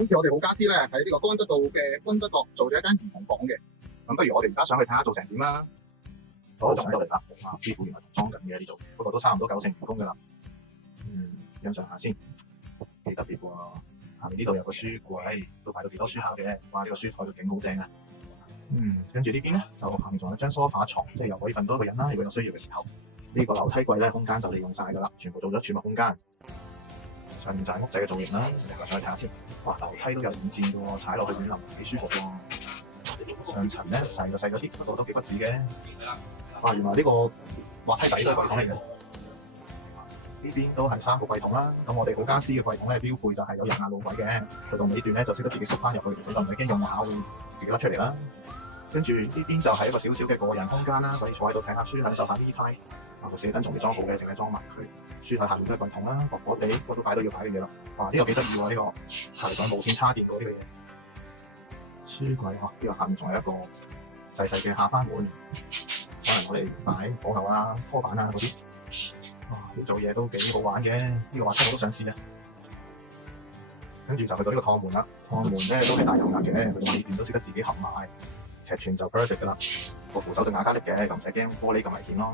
好似我哋好家私咧喺呢個干德道嘅君德閣做咗一間兒童房嘅，咁不如我哋而家上去睇下做成點啦。好，上到嚟啦，師傅原來裝緊嘅呢度，不過都差唔多90%完工噶啦。欣賞下先，幾特別喎。下面呢度有個書櫃，都擺到幾多書下嘅。哇，呢個書台都勁好正啊。跟住呢邊咧就下面仲有一張梳化床，即係又可以瞓多一個人啦。如果有需要嘅時候，呢個樓梯櫃咧空間就利用晒噶啦，全部做咗儲物空間。上面就係屋仔嘅造型啦，我上去睇下先。哇，樓梯都有軟墊嘅喎，踩落去軟腍幾舒服喎。上層咧細就細咗啲，不過都幾不止嘅。哇，原來呢個滑梯底都係櫃桶嚟嘅。呢邊都係3個櫃桶啦。咁我哋好家私嘅櫃桶咧標配就係有人牙路櫃嘅，去到尾段咧就識得自己縮翻入去，你就唔使驚用下會自己甩出嚟啦。跟住呢邊就係一個小小嘅個人空間啦，可以坐喺度睇下書，享受下 me time。個射燈仲未裝好嘅，淨係裝埋佢。書台下面都係櫃桶啦，薄薄地，我都擺到要擺嘅嘢啦。哇，呢個幾得意喎，呢個係講無線插電嘅呢個嘢。書櫃呢個下面仲有一個細細嘅下翻門，可能我哋擺火牛啊、拖板啊嗰啲。哇，要做嘢都幾好玩嘅，呢個滑梯我都想試啊。跟住就去到呢個趟門啦，趟門咧都係大油壓嘅，佢尾段都識得自己合埋，尺寸就 perfect 噶啦。個扶手就瓦加力嘅，就唔使驚玻璃咁危險咯。